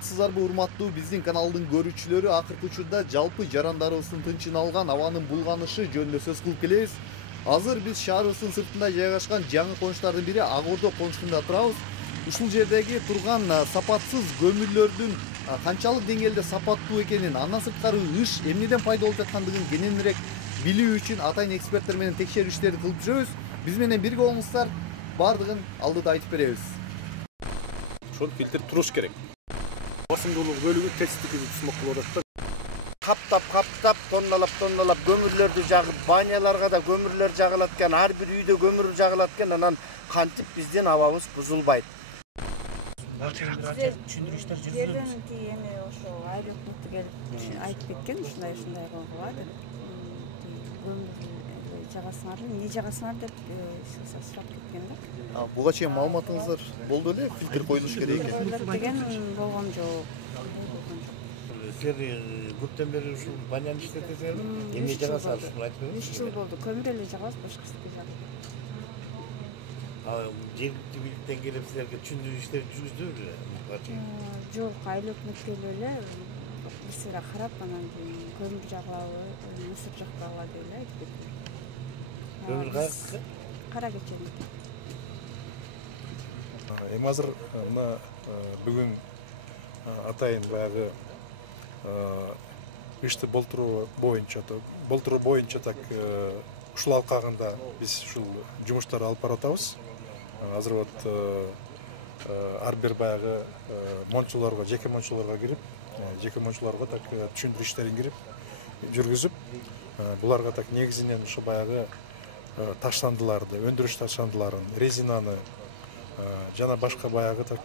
саламатсыздарбы урматтуу биздин каналдын көрүүчүлөрү? Акыркы учурда жалпы жарандарыбыздын тынчын алган абанын булганышы жөнүндө сөз кылып келебиз. Азыр биз шаарыбыздын сыртында жайгашкан жаңы конуштардын бири Ак Ордо конушунда турабыз. Ушул жердеги турган сапатсыз көмүрлөрдүн канчалык деңгээлде сапаттуу экенин, андан сырткары ыш эмнеден пайда болуп жаткандыгын кененирээк билүү үчүн атайын эксперттер менен текшерүү иштерин кылып жүрөбүз. Биз менен бирге болуңуздар, бардыгын алдыда айтып беребиз. Ошол фильтр туруш керек. Басымдуулук бөлүгү тесттики түсмөк болуп атат. Каптап тонналап көмүрлөрдү жагып, баняларга да көмүрлөр жагылат экен, ар бир үйдө көмүр жагылат экен, анан кантип биздин абабыз бузулбайт. Түшүндүрүштөр жүргүзөбүз. Эми ошо айлык келип айтып кеткен, ушундай кылгыла деп. Көмүр жагасыңар, эмне жагасыңар деп сурап кеткен да. Буга чейин маалыматыңыздар болду эле, фильтр коюлуш керек экен деген болгон жок. Силер көптөн бери ушул баняны иштетесиңерби? Эмне жагасыңар ушуну айтып бериңизчи. 3 жыл болду. Көмүр эле жагабыз, башка эчтеке жагабыз. Жергиликтүү бийликтен келип силерге түшүндүрүү иштери жүргүздүбү? Жок, айыл өкмөткөлү эле бизге карап, анан көмүр жагабы, мысыр жакпагыла деп эле айтып кетти. Көмүр кайсы? Кара кеченики. Эми азыр мына бүгүн атайын баягы ишти болтуруу боюнча так ушул алкагында биз ушул жумуштар алып баратабыз. Азыр вот ар бир баягы мончуларга, жеке мончуларга кирип, жеке мончуларга так түшүндүрүү иштерин кирип жүргүзүп, буларга так негизинен ушу баягы таштандыларды, өндүрүш таштандыларын, резинаны жана башка баягы так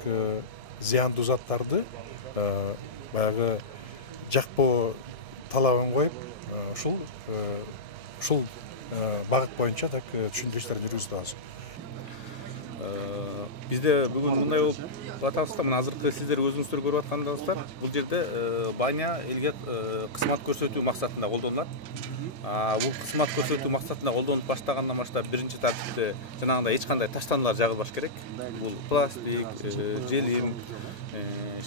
зыяндуу заттарды баягы жакпоо талабын коюп, ушул багыт боюнча так түшүндүрүү иштерин жүргүзүп атабыз. Бизде бүгүн мындай болуп атабыз да, мына азыркы сиздер өзүңүздөр көрүп аткандарыңыздар, бул жерде баня элге кызмат көрсөтүү максатында колдонулат. Бул кызмат көрсөтүү максатында колдонуп баштагандан баштап биринчи тартипте жанагындай эч кандай таштандылар жагылбаш керек. Бул пластик, желим,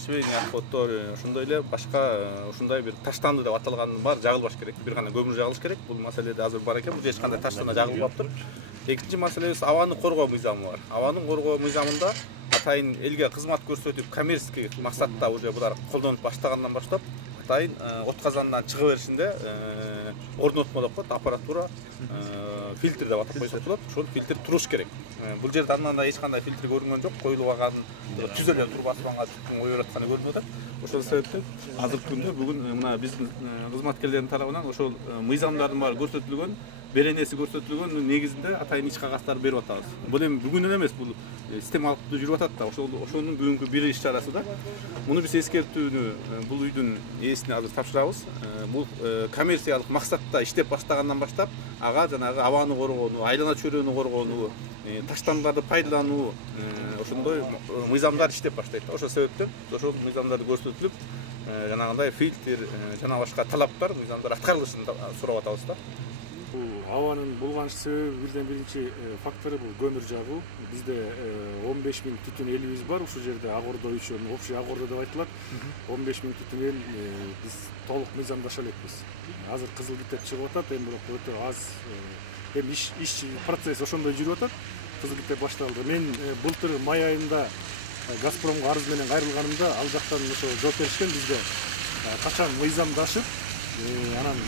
швейный отходдор, ошондой эле башка ушундай бир таштанды деп аталган бар жагылбаш керек. Бир гана көмүр жагылыш керек. Бул маселеде азыр бар экен. Бул эч кандай таштанда жагылбаптыр. Экинчи маселебиз абаны коргоо мыйзамы бар. Абанын коргоо мыйзамында атайын элге кызмат көрсөтүп, коммерческий максатта уже булар колдонуп баштагандан баштап атайын от казанынан чыга беришинде орнотмо деп коет, аппаратура, фильтр деп атап койсок болот. Ошол фильтр туруш керек. Бул жерде андан эч кандай фильтр көрүнгөн жок, коюлбаган, түз эле туруп аспанга ой бератканы көрүнүп атат. Ошол себептен азыркы күндө бүгүн мына биздин кызматкерлердин тарабынан ошол мыйзамдардын баары көрсөтүлгөн, беренеси көрсөтүлгөн негизинде атайын ич кагаздар берип атабыз. Бул эми бүгүн эле эмес, бул системалык жүрүп атат да. Ошонун бүгүнкү бир иш чарасы да. Муну биз эскертүүнү бул үйдүн ээсине азыр тапшырабыз. Бул коммерциялык максатта иштеп баштагандан баштап ага жанагы абаны коргоону, айлана чөйрөнү коргоону, таштандарды пайдалануу ошондой мыйзамдар иштеп баштайт. Ошол себептен ошол мыйзамдарды көрсөтүлүп, жанагындай фильтр жана башка талаптар, мыйзамдар аткарылышын сурап атабыз да. Бул абанын булганыш себеби бирден биринчи фактору бул көмүр жагуу. Бизде 15 000 түтүн элибиз бар. Ушул жерде Ак Ордо үчүн общий Ак Ордо деп айтылат. 15 000 түтүн эл биз толук мыйзамдаша элекпиз. Азыр кызыл китеп чыгып атат, эми бирок өтө аз. Эми иш процесс ошондой жүрүп атат. Кызыл китеп башталды. Мен былтыр май айында Газпромго арыз менен кайрылганымда ал жактан ошо жооп беришкен, бизде качан мыйзамдашып, анан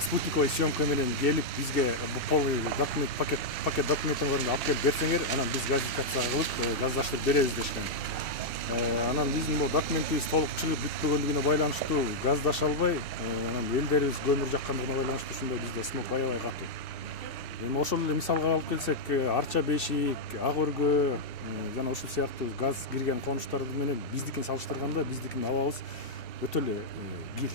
спутниковый съемка менен келип бизге полный документ, пакет документтин алып келип берсеңер, анан биз газификация кылып газдаштырып беребиз дешкен. Анан биздин бул документибиз толук чыгып бүтпөгөндүгүнө байланыштуу газдаша албай, анан элдерибиз көмүр жаккандыгына байланыштуу ушундай бизде смог аябай катуу. Эми ошол эле мисалга алып келсек, Арча Бешик, Ак Өргө жана ушул сыяктуу газ кирген конуштар менен биздикин салыштырганда биздикинин абабыз өтө эле кир.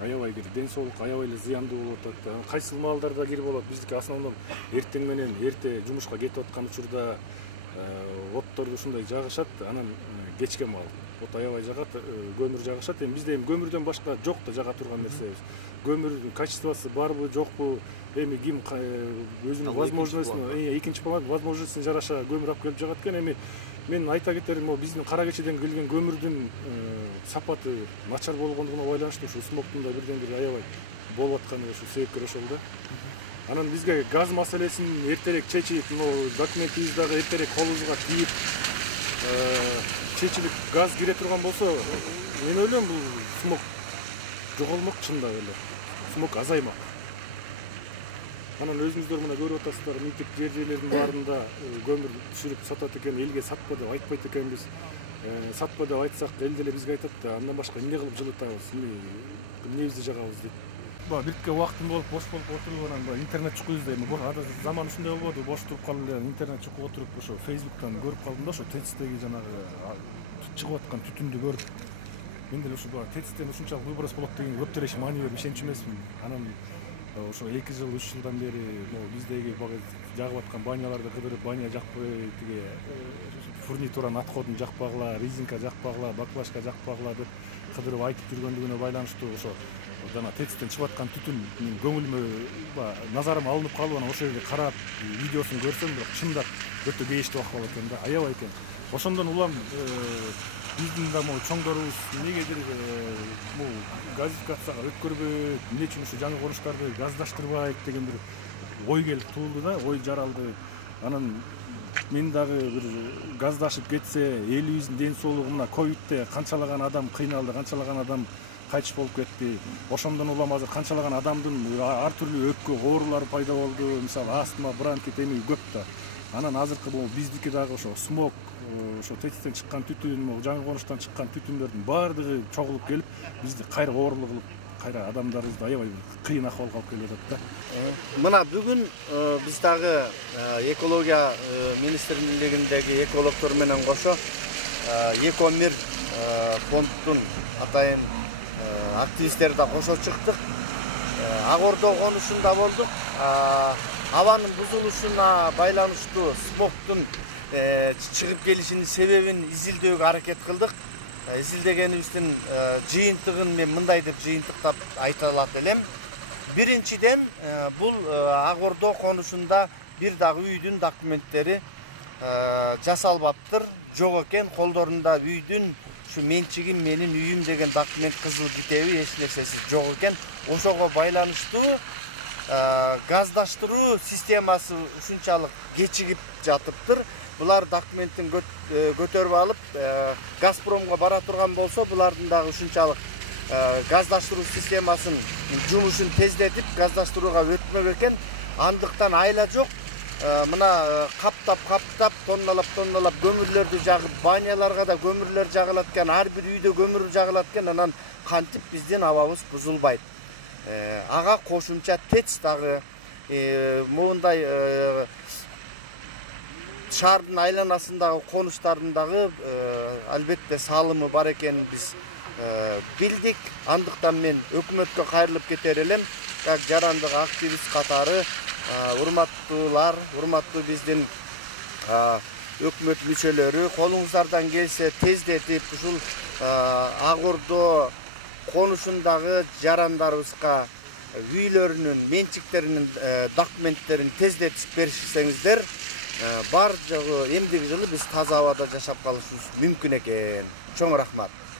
Аябай кир, ден соолук аябай эле зыяндуу болуп атат. Кайсыл маалдарда кир болот? Биздики основном эртең менен эрте жумушка кетип аткан учурда отторду ушундай жагышат, анан кечке маал от аябай жагат, көмүр жагышат. Эми бизде көмүрдөн башка жок да жага турган нерсебиз. Көмүрдүн качествосу барбы, жокпу? Эми ким өзүнүн возможностуна, экинчи возможностуна жараша көмүр алып келип жагат экен. Эми мен айта кетерим, могу биздин кара кечеден келген көмүрдүн сапаты начар болгондугуна байланыштуу ушу смогтун да бирден бир аябай болуп атканы ушу себепкер ошол да. Анан бизге газ маселесин эртерээк чечип, документибиз дагы эртерээк колубузга тийип чечилип газ кире турган болсо, мен ойлойм бул смог жоголмок, чындап эле. Смог азаймак. Анан өзүңүздөр мына көрүп атасыздар, мынтип жерлердин баарында көмүр түшүрүп сатат экен, элге сатпа деп айтпайт экенбиз. Сатпа деп айтсак, эл деле бизге айтат да, андан башка эмне кылып жылытабыз, эмнебизди жагабыз дейт. Бирке убактым болуп, бош болуп отуруп, анан интернет чукуп издейм. Заман ушундай болбоду, бош туруп калдым эле, интернет чукуп отуруп, ошо Facebook'тан көрүп калдым да, ошо ТЭЦтеги жанагы чыгып аткан түтүндү көрүп. Мен деле ушу ТЭЦтен ушунчалык выброс болот деген көптөр ишенмай берип ишенчү эмесмин. Анан ошо 2 жыл, 3 жылдан бери биздеги жагып аткан баняларды кыдырып, баня жакпай, тиги фурнитураны отходун жакпагыла, резинка жакпагыла, баклажка жакпагыла деп кыдырып айтып жүргөндүгүнө байланыштуу ошо жана ТЭЦтен чыгып аткан түтүн менин көңүлүмө назарыма алынып калып, анан ошол жерде карап видеосун көрсөм, бирок чындап өтө кейиштүү акыбал экен да, аябай экен. Ошондон улам биздин да чоңдорубуз эмнегедир газификацияга өткөрбөйт, эмне үчүн ушу жаңы курулуштарды газдаштырбайт деген бир ой келип туулду да, ой жаралды. Анан мен дагы бир газдашып кетсе, элибиздин ден соолугу мына ковидте канчалаган адам кыйналды, канчалаган адам кайтыш болуп кетти. Ошондон улам азыр канчалаган адамдын ар түрдүү өпкө оорулары пайда болду, мисалы астма, бронхит эми көп да. Анан азыркы биздики дагы ошо смог, ошо ТЭЦтен чыккан түтүн, жаңы конуштан чыккан түтүндөрдүн баардыгы чогулуп келип, бизди кайра оорулуу кылып, кайра адамдарыбызды аябай кыйын акыбалга алып келип атат да. Мына бүгүн биз дагы экология министрлигиндеги экологдор менен кошо Экомир фонддун атайын активисттери да кошо чыктык. Ак Ордо конушунда болдук. Абанын бузулушуна байланыштуу смогтун чыгып келишинин себебин изилдөөгө аракет кылдык. Изилдегенибиздин жыйынтыгын мен мындай деп жыйынтыктап айта алат элем. Биринчиден, бул Ак Ордо конушунда бир дагы үйдүн документтери жасалбаптыр, жок экен. Колдорунда үйдүн ушу менчигим, менин үйүм деген документ, кызыл китеби, эч нерсеси жок экен. Ошого байланыштуу газдаштыруу системасы ушунчалык кечигип жатыптыр. Булар документтин көтөрүп алып, Газпромго бара турган болсо, булардын дагы ушунчалык газдаштыруу системасын жумушун тездетип, газдаштырууга өтмөк экен. Андыктан айла жок. Мына каптап, тонналап көмүрлөрдү жагып, баняларга да көмүрлөр жагылат экен, ар бир үйдө көмүр жагылат экен. Анан кантип биздин абабыз бузулбайт. Ага кошумча ТЭЦ дагы моундай шаардын айланасындагы конуштардын дагы албетте салымы бар экенин биз билдик. Андыктан мен өкмөткө кайрылып кетер элем. Как жарандык активист катары урматтуулар, урматтуу биздин өкмөт мүчөлөрү, колуңуздардан келсе тездетип ушул Ак Ордо конушундагы жарандарыбызга үйлөрүнүн, менчиктеринин документтерин тездетип беришсеңиздер, бар жогу эмдиги жылы биз таза абада жашап калышыбыз мүмкүн экен. Чоң рахмат.